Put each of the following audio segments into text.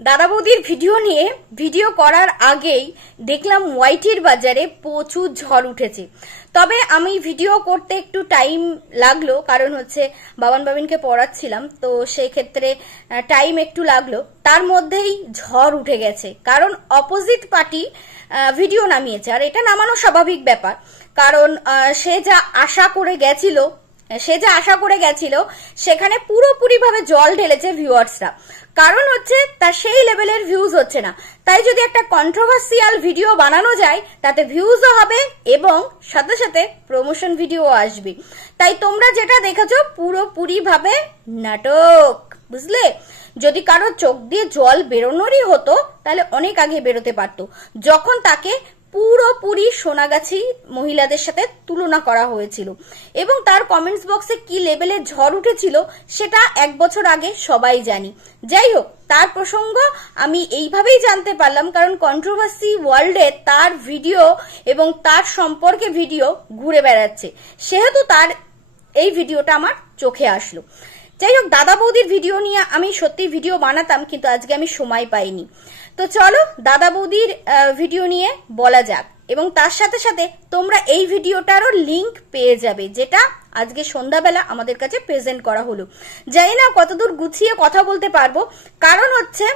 দাদা বৌদির ভিডিও করার আগেই দেখলাম ওয়াইটির বাজারে প্রচুর ঝড় উঠেছে। তবে আমি ভিডিও করতে একটু টাইম লাগলো, কারণ হচ্ছে বাবান বাবিনকে পড়াচ্ছিলাম, তো সেই ক্ষেত্রে টাইম একটু লাগলো। তার মধ্যেই ঝড় উঠে গেছে, কারণ অপোজিট পার্টি ভিডিও নামিয়েছে। আর এটা নামানো স্বাভাবিক ব্যাপার, কারণ সে যা আশা করে গেছিল সেখানে পুরোপুরি ভাবে জল ঢেলেছে ভিউয়ার্সরা। কারণ হচ্ছে তার সেই লেভেলের ভিউজ হচ্ছে না। তাই যদি একটা কন্ট্রোভার্সিয়াল ভিডিও বানানো যায় তাতে ভিউজও হবে এবং সাথে সাথে প্রমোশন ভিডিও আসবে। তাই তোমরা যেটা দেখেছো পুরোপুরি ভাবে নাটক, বুঝলে? যদি কারো চোখ দিয়ে জল বেরোনোরই হতো তাহলে অনেক আগে বেরোতে পারতো, যখন তাকে পুরোপুরি সোনাগাছি মহিলাদের সাথে তুলনা করা হয়েছিল। এবং তার কমেন্টস বক্সে কি লেভেলের ঝড় উঠেছিল সেটা 1 বছর আগে সবাই জানি। যাই হোক, তার প্রসঙ্গ আমি এইভাবেই জানতে পারলাম, কারণ কন্ট্রোভার্সি ওয়ার্ল্ডে তার ভিডিও এবং তার সম্পর্কে ভিডিও ঘুরে বেড়াচ্ছে, সেহেতু তার এই ভিডিওটা আমার চোখে আসলো। যাই হোক, দাদা বৌদির ভিডিও নিয়ে আমি সত্যি ভিডিও বানাতাম, কিন্তু আজকে আমি সময় পাইনি। তো চলো দাদা বৌদির ভিডিও নিয়ে বলা যাক, এবং তার সাথে সাথে তোমরা এই ভিডিওটারও লিংক পেয়ে যাবে, যেটা আজকে সন্ধ্যাবেলা আমাদের কাছে প্রেজেন্ট করা হলো। জানি না কতদূর গুছিয়ে কথা বলতে পারবো, কারণ হচ্ছে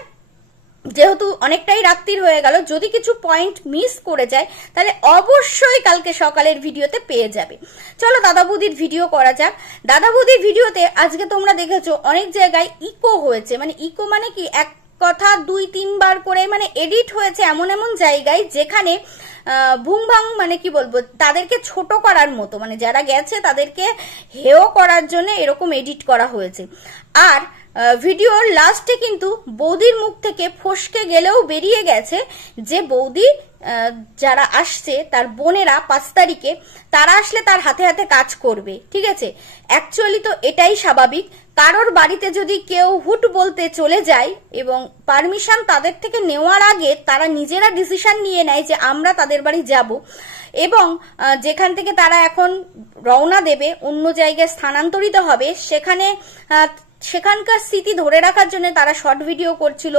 যেহেতু অনেকটাই রাত্রির হয়ে গেল, যদি কিছু পয়েন্ট মিস করে যায় তাহলে অবশ্যই কালকে সকালের ভিডিওতে পেয়ে যাবে। চলো দাদা বৌদির ভিডিও করা যাক। দাদা বৌদির ভিডিওতে আজকে তোমরা দেখেছো অনেক জায়গায় ইকো হয়েছে। মানে ইকো মানে কি, এক কথা 2-3 বার করে মানে এডিট হয়েছে এমন এমন জায়গায় যেখানে ভুং ভাং, মানে কি বলবো, তাদেরকে ছোট করার মতো, মানে যারা গেছে তাদেরকে হেয় করার জন্য এরকম এডিট করা হয়েছে। আর ভিডিওর লাস্টে কিন্তু বৌদির মুখ থেকে ফসকে গেলেও বেরিয়ে গেছে যে বৌদি যারা আসছে তার বোনেরা 5 তারিখে তারা আসলে তার হাতে হাতে কাজ করবে। ঠিক আছে, অ্যাকচুয়ালি তো এটাই স্বাভাবিক। কারোর বাড়িতে যদি কেউ হুট বলতে চলে যায় এবং পারমিশন তাদের থেকে নেওয়ার আগে তারা নিজেরা ডিসিশন নিয়ে নেয় যে আমরা তাদের বাড়ি যাব, এবং যেখান থেকে তারা এখন রওনা দেবে অন্য জায়গায় স্থানান্তরিত হবে, সেখানকার স্মৃতি ধরে রাখার জন্য তারা শর্ট ভিডিও করছিল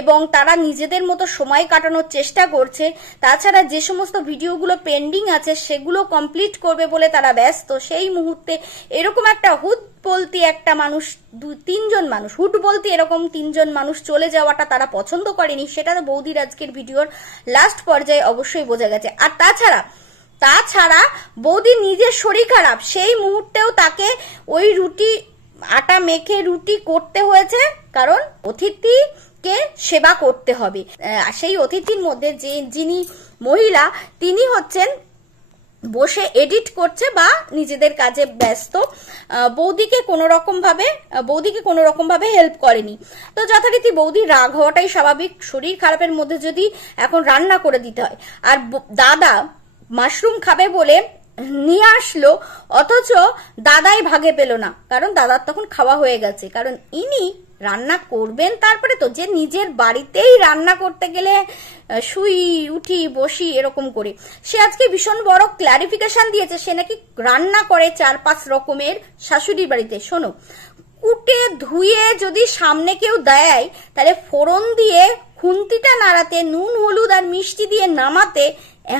এবং তারা নিজেদের মতো সময় কাটানোর চেষ্টা করছে। তাছাড়া যে সমস্ত ভিডিওগুলো পেন্ডিং আছে সেগুলো কমপ্লিট করবে বলে তারা ব্যস্ত। সেই মুহূর্তে এরকম একটা হুট বলতি একটা মানুষ, 2-3 জন মানুষ, হুট বলতি এরকম 3 জন মানুষ চলে যাওয়াটা তারা পছন্দ করেনি। সেটা তো বৌদির আজকের ভিডিওর লাস্ট পর্যায়ে অবশ্যই বোঝা গেছে। আর তাছাড়া বৌদি নিজের শরীর খারাপ, সেই মুহূর্তেও তাকে ওই আটা মেখে রুটি করতে হয়েছে, কারণ অতিথিকে সেবা করতে হবে। সেই অতিথির মধ্যে যিনি মহিলা, তিনি হচ্ছেন বসে এডিট করছে বা নিজেদের কাজে ব্যস্ত। বৌদিকে কোনো রকম ভাবে হেল্প করেনি। তো যথারীতি বৌদির রাগ হওয়াটাই স্বাভাবিক। শরীর খারাপের মধ্যে যদি এখন রান্না করে দিতে হয়, আর দাদা মাশরুম খাবে বলে নিয়ে আসলো, অথচ দাদাই ভাগে পেল না, কারণ দাদার তখন খাওয়া হয়ে গেছে। কারণ ইনি রান্না করবেন, তারপরে তো যে নিজের বাড়িতেই রান্না করতে গেলে শুই উঠি বসি এরকম করে। সে আজকে ভীষণ বড় ক্লারিফিকেশন দিয়েছে, সে নাকি রান্না করে 4-5 রকমের শাশুড়ির বাড়িতে। শোনো, কুটে ধুয়ে যদি সামনে কেউ দেয় তাহলে ফোড়ন দিয়ে খুন্তিটা নাড়াতে, নুন হলুদ আর মিষ্টি দিয়ে নামাতে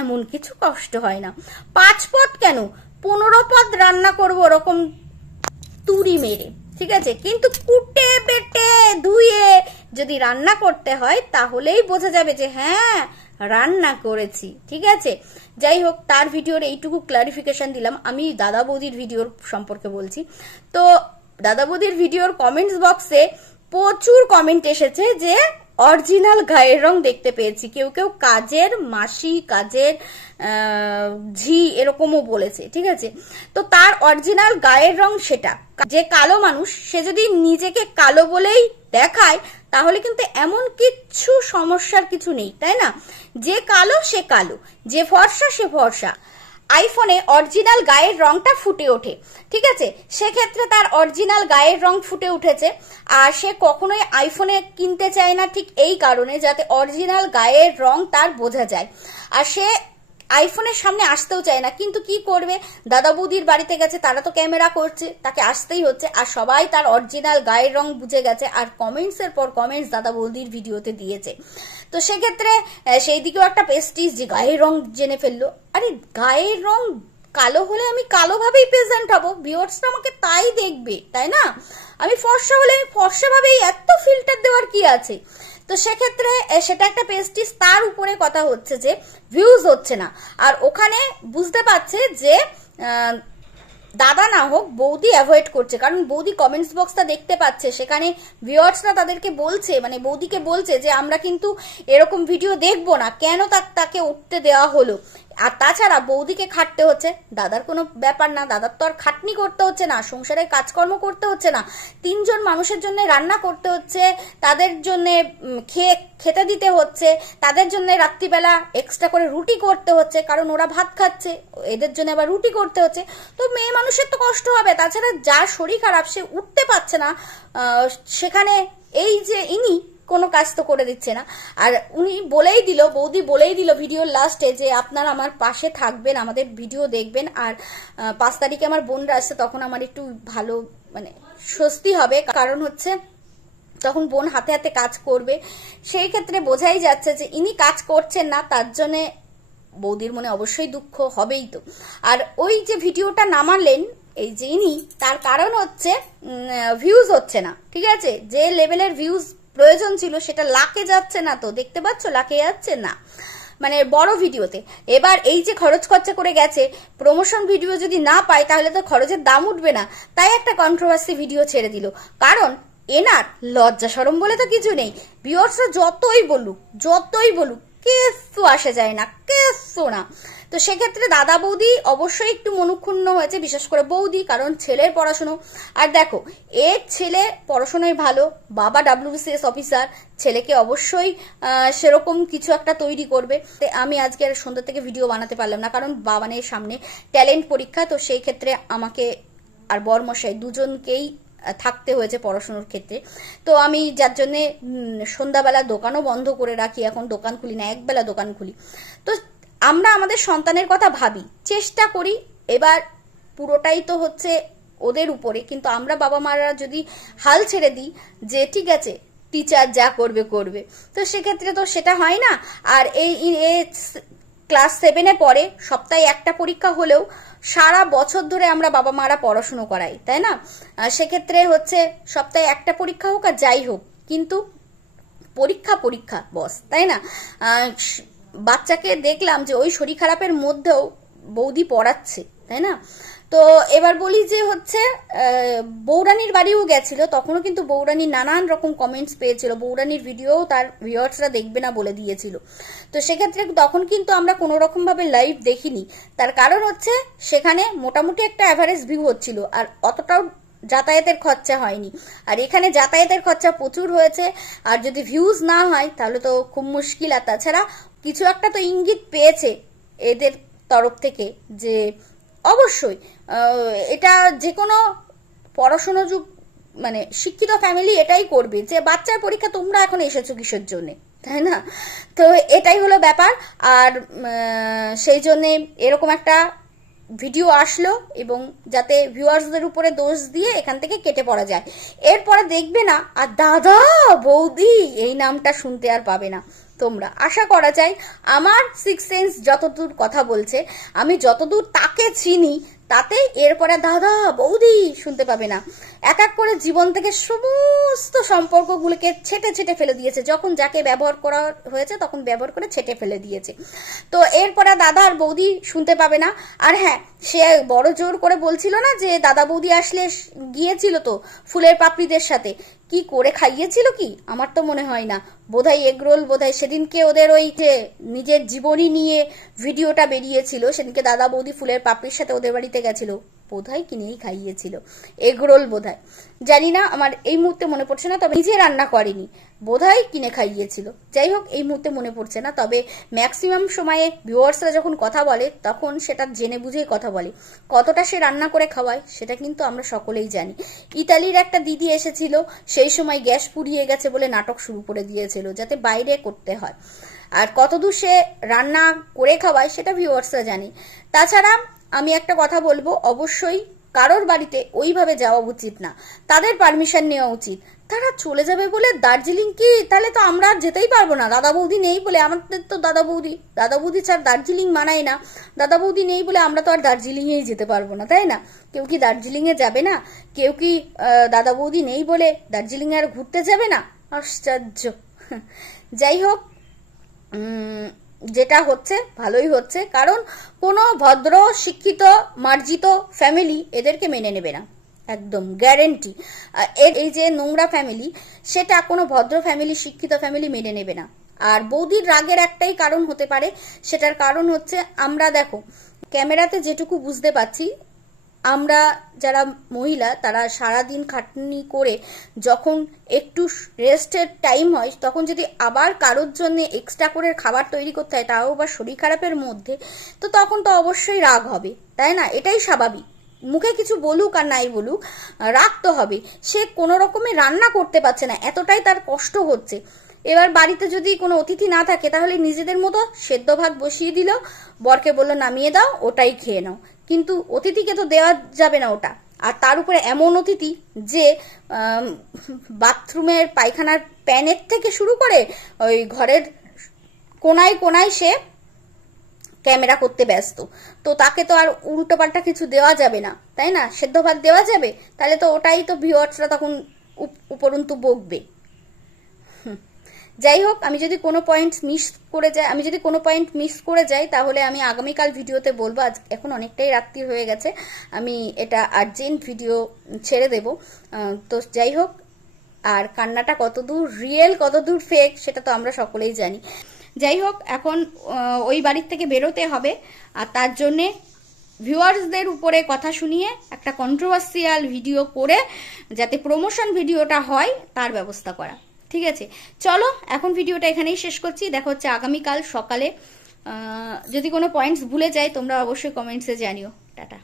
এমন কিছু কষ্ট হয় না। 5 পদ কেন, 15 পদ রান্না করবো ওরকম তুড়ি মেরে। ঠিক আছে, কিন্তু কুটে বেটে ধুয়ে যদি রান্না করতে হয় তাহলেই বোঝা যাবে যে হ্যাঁ রান্না করেছি। ঠিক আছে, যাই হোক, তার ভিডিওর এইটুকু ক্লারিফিকেশন দিলাম। আমি দাদা বৌদির ভিডিওর সম্পর্কে বলছি। তো দাদা বৌদির ভিডিওর কমেন্টস বক্সে প্রচুর কমেন্ট এসেছে যে অরিজিনাল গায়ের রং দেখতে পেয়েছি। কেউ কেউ কাজের মাসি, কাজের ঝি এরকমও বলেছে। ঠিক আছে, তো তার অরিজিনাল গায়ের রং সেটা। যে কালো মানুষ সে যদি নিজেকে কালো বলেই দেখায় তাহলে কিন্তু এমন কিছু সমস্যার কিছু নেই, তাই না? যে কালো সে কালো, যে ফর্সা সে ফর্সা। আইফোনে অরিজিনাল গায়ের রংটা ফুটে ওঠে। ঠিক আছে, সেক্ষেত্রে তার অরিজিনাল গায়ের রং ফুটে উঠেছে। আর সে কখনোই আইফোনে কিনতে চায় না ঠিক এই কারণে, যাতে অরিজিনাল গায়ের রং তার বোঝা যায়। আর সে আইফোনের সামনে আসতেও চায় না, কিন্তু কি করবে, দাদা বৌদির বাড়িতে গেছে, তারা তো ক্যামেরা করছে, তাকে আসতেই হচ্ছে। আর সবাই তার অরিজিনাল গায়ের রং বুঝে গেছে, আর কমেন্টসের পর কমেন্টস দাদা বৌদির ভিডিওতে দিয়েছে। তো সেক্ষেত্রে সেই দিকেও একটা পেস্টিজ যে গায়ের রং জেনে ফেললো। আরে গায়ের রং কালো হলে আমি কালোভাবেই প্রেজেন্ট হবো, ভিউয়ার্সরা আমাকে তাই দেখবে, তাই না? আমি ফর্সা হলে আমি ফর্সাভাবেই, এত ফিল্টার দেওয়ার কি আছে? তো সেক্ষেত্রে সেটা একটা পেস্টিস, তার উপরে কথা হচ্ছে যে ভিউজ হচ্ছে না। আর ওখানে বুঝতে পারছে যে দাদা না হোক বৌদি অ্যাভয়েড করছে, কারণ বৌদি কমেন্টস বক্সটা দেখতে পাচ্ছে, সেখানে ভিউয়ার্সরা তাদেরকে বলছে, মানে বৌদিকে বলছে যে আমরা কিন্তু এরকম ভিডিও দেখবো না, কেন তাকে উঠতে দেওয়া হলো। আর তাছাড়া বৌদিকে খাটতে হচ্ছে, দাদার কোনো ব্যাপার না, দাদার তো আর খাটনি করতে হচ্ছে না, সংসারের কাজকর্ম করতে হচ্ছে না, 3 জন মানুষের জন্য রান্না করতে হচ্ছে, তাদের জন্য খেতে দিতে হচ্ছে, তাদের জন্য রাত্রিবেলা এক্সট্রা করে রুটি করতে হচ্ছে, কারণ ওরা ভাত খাচ্ছে, এদের জন্য আবার রুটি করতে হচ্ছে। তো মেয়ে মানুষের তো কষ্ট হবে। তাছাড়া যার শরীর খারাপ, সে উঠতে পারছে না, সেখানে এই যে ইনি কোনো কাজ তো করে দিচ্ছে না। আর উনি বলেই দিল, বৌদি বলেই দিল ভিডিওর লাস্টে যে আপনারা আমার পাশে থাকবেন, আমাদের ভিডিও দেখবেন, আর 5 তারিখে আমার বোনরা আসছে, তখন আমার একটু ভালো মানে স্বস্তি হবে, কারণ হচ্ছে তখন বোন হাতে হাতে কাজ করবে। সেই ক্ষেত্রে বোঝাই যাচ্ছে যে ইনি কাজ করছেন না, তার জন্যে বৌদির মনে অবশ্যই দুঃখ হবেই। তো আর ওই যে ভিডিওটা নামালেন এই যে ইনি, তার কারণ হচ্ছে ভিউজ হচ্ছে না, ঠিক আছে? যে লেভেলের ভিউজ প্রয়োজন ছিল সেটা লাখে যাচ্ছে না, তো দেখতে পাচ্ছ লাখে যাচ্ছে না, মানে বড় ভিডিওতে। এবার এই যে খরচ খরচা করে গেছে, প্রমোশন ভিডিও যদি না পায় তাহলে তো খরচের দাম উঠবে না, তাই একটা কন্ট্রোভার্সি ভিডিও ছেড়ে দিল। কারণ এনার লজ্জা শরম বলে তো কিছু নেই, ভিউয়ার্সরা যতই বলুক কিছু আসে যায় না, কিছু না। তো সেক্ষেত্রে দাদা বৌদি অবশ্যই একটু মনক্ষুণ্ণ হয়েছে, বিশেষ করে বৌদি, কারণ ছেলের পড়াশুনো। আর দেখো, এর ছেলে পড়াশোনায় ভালো, বাবা WBCS অফিসার, ছেলেকে অবশ্যই সেরকম কিছু একটা তৈরি করবে। আমি আজকে সন্ধ্যা থেকে ভিডিও বানাতে পারলাম না, কারণ বাবানের সামনে ট্যালেন্ট পরীক্ষা, তো সেই ক্ষেত্রে আমাকে আর বরমশাই দুজনকেই থাকতে হয়েছে পড়াশোনার ক্ষেত্রে। তো আমি যার জন্যে সন্ধ্যাবেলা দোকানও বন্ধ করে রাখি, এখন দোকান খুলি না, একবেলা দোকান খুলি। তো আমরা আমাদের সন্তানের কথা ভাবি, চেষ্টা করি, এবার পুরোটাই তো হচ্ছে ওদের উপরে। কিন্তু আমরা বাবা মারা যদি হাল ছেড়ে দিই যে ঠিক আছে টিচার যা করবে করবে, তো সেক্ষেত্রে তো সেটা হয় না। আর এই ক্লাস 7-এ পড়ে, সপ্তাহে একটা পরীক্ষা হলেও সারা বছর ধরে আমরা বাবা মারা পড়াশুনো করাই, তাই না? সেক্ষেত্রে হচ্ছে সপ্তাহে একটা পরীক্ষা হোক আর যাই হোক, কিন্তু পরীক্ষা বস, তাই না? বাচ্চাকে দেখলাম যে ওই শরীর খারাপের মধ্যেও বৌদি পড়াচ্ছে, তাই না? তো এবার বলি যে হচ্ছে বৌরানির বাড়িও গেছিল, তখনও কিন্তু বৌরানির নানান রকম কমেন্টস পেয়েছিল, বৌরানির ভিডিও তার ভিউয়ার্সরা দেখবে না বলে দিয়েছিল। তো সেক্ষেত্রে তখন কিন্তু আমরা কোনো রকম ভাবে লাইভ দেখিনি, তার কারণ হচ্ছে সেখানে মোটামুটি একটা অ্যাভারেজ ভিউ হচ্ছিল, আর অতটাও যাতায়াতের খরচা হয়নি। আর এখানে যাতায়াতের খরচা প্রচুর হয়েছে, আর যদি ভিউজ না হয় তাহলে তো খুব মুশকিল। আর তাছাড়া কিছু একটা তো ইঙ্গিত পেয়েছে এদের তরফ থেকে যে অবশ্যই এটা যে কোনো পড়াশোনা যুগ মানে শিক্ষিত ফ্যামিলি এটাই করবে, যে বাচ্চার পরীক্ষা তোমরা এখন এসেছো কিসের জন্য, তাই না? তো এটাই হলো ব্যাপার। আর সেই জন্যে এরকম একটা ভিডিও আসলো, এবং যাতে ভিউয়ার্সদের উপরে দোষ দিয়ে এখান থেকে কেটে পড়া যায়। এরপরে দেখবে না আর দাদা বৌদি এই নামটা শুনতে আর পাবে না তোমরা, আশা করা যায়। আমার সিক্স সেন্স যতদূর কথা বলছে, আমি যতদূর তাকে চিনি, তাতে এরপরে দাদা বৌদি শুনতে পাবে না। এক এক করে জীবন থেকে সমস্ত সম্পর্কগুলোকে ছেটে ছেটে ফেলে দিয়েছে, যখন যাকে ব্যবহার করা হয়েছে তখন ব্যবহার করে ছেটে ফেলে দিয়েছে। তো এরপরে দাদা আর বৌদি শুনতে পাবে না। আর হ্যাঁ, সে বড় জোর করে বলছিল না যে দাদা বৌদি আসলে গিয়েছিল তো ফুলের পাপড়িদের সাথে, কি করে খাইয়েছিল কি? আমার তো মনে হয় না, বোধহয় এগরোল, বোধহয় সেদিনকে ওদের ওই যে নিজের জীবনী নিয়ে ভিডিওটা বেরিয়েছিল, সেদিনকে দাদা বৌদি ফুলের পাপড়ির সাথে ওদের বাড়িতে গেছিল, বোধহয় কিনেই খাইয়েছিল এগরোল, বোধহয়, জানি না, আমার এই মুহূর্তে মনে পড়ছে না, তবে নিজে রান্না করেনি, বোধহয় কিনে খাইয়েছিল, যাই হোক এই মুহূর্তে মনে পড়ছে না। তবে ম্যাক্সিমাম সময়ে ভিউয়ার্সরা যখন কথা বলে তখন সেটা জেনে বুঝেই কথা বলে, কতটা সে রান্না করে খাওয়ায় সেটা কিন্তু আমরা সকলেই জানি। ইতালির একটা দিদি এসেছিল, সেই সময় গ্যাস পুড়িয়ে গেছে বলে নাটক শুরু করে দিয়েছিল যাতে বাইরে করতে হয়। আর কতদূর সে রান্না করে খাওয়ায় সেটা ভিউয়ার্সরা জানে। তাছাড়া আমি একটা কথা বলবো, অবশ্যই কারোর বাড়িতে ওইভাবে যাওয়া উচিত না, তাদের পারমিশন নেওয়া উচিত। তারা চলে যাবে বলে দার্জিলিং কি, তাহলে তো আমরা আর যেতেই পারবো না। দাদা বৌদি নেই বলে, আমাদের তো দাদা বৌদি ছাড়া দার্জিলিং মানায় না। দাদা বৌদি নেই বলে আমরা তো আর দার্জিলিংয়েই যেতে পারবো না, তাই না? কেউ কি দার্জিলিংয়ে যাবে না? কেউ কি দাদা বৌদি নেই বলে দার্জিলিংয়ে আর ঘুরতে যাবে না? আশ্চর্য। যাই হোক, যেটা হচ্ছে ভালোই হচ্ছে, কারণ কোনো ভদ্র শিক্ষিত মার্জিত ফ্যামিলি এদেরকে মেনে নেবে না, একদম গ্যারেন্টি। এই যে নোংরা ফ্যামিলি, সেটা কোনো ভদ্র ফ্যামিলি শিক্ষিত ফ্যামিলি মেনে নেবে না। আর বৌদির রাগের একটাই কারণ হতে পারে, সেটার কারণ হচ্ছে আমরা দেখো ক্যামেরাতে যেটুকু বুঝতে পাচ্ছি, আমরা যারা মহিলা তারা সারাদিন খাটনি করে যখন একটু রেস্টের টাইম হয়, তখন যদি আবার কারোর জন্য এক্সট্রা করে খাবার তৈরি করতে হয়, তাও আবার শরীর খারাপের মধ্যে, তো তখন তো অবশ্যই রাগ হবে, তাই না? এটাই স্বাভাবিক। মুখে কিছু বলুক আর নাই বলুক, রাগ তো হবে। সে কোনো রকমে রান্না করতে পারছে না, এতটাই তার কষ্ট হচ্ছে। এবার বাড়িতে যদি কোনো অতিথি না থাকে, তাহলে নিজেদের মতো সেদ্ধ ভাত বসিয়ে দিল, বরকে বললো নামিয়ে দাও, ওটাই খেয়ে নাও। কিন্তু অতিথিকে তো দেওয়া যাবে না ওটা। আর তার উপরে এমন অতিথি যে বাথরুমের পায়খানার প্যানের থেকে শুরু করে ওই ঘরের কোনায় কোনায় সে ক্যামেরা করতে ব্যস্ত, তো তাকে তো আর উল্টো পাল্টা কিছু দেওয়া যাবে না, তাই না? সেদ্ধ ভাত দেওয়া যাবে? তাহলে তো ওটাই তো ভিউয়ার্সরা তখন উপরন্তু বকবে। যাই হোক, আমি যদি কোনো পয়েন্ট মিস করে যাই তাহলে আমি আগামীকাল ভিডিওতে বলবো। আজ এখন অনেকটাই রাত্রি হয়ে গেছে, আমি এটা আর্জেন্ট ভিডিও ছেড়ে দেব। তো যাই হোক, আর কান্নাটা কতদূর রিয়েল কতদূর ফেক সেটা তো আমরা সকলেই জানি। যাই হোক, এখন ওই বাড়ির থেকে বেরোতে হবে, আর তার জন্যে ভিউয়ার্সদের উপরে কথা শুনিয়ে একটা কন্ট্রোভার্সিয়াল ভিডিও করে যাতে প্রমোশন ভিডিওটা হয় তার ব্যবস্থা করা। ঠিক আছে, চলো এখন ভিডিওটা এখানেই শেষ করছি। দেখা হচ্ছে আগামীকাল সকালে। যদি কোনো পয়েন্টস ভুলে যাই তোমরা অবশ্যই কমেন্টসে জানিও। টাটা।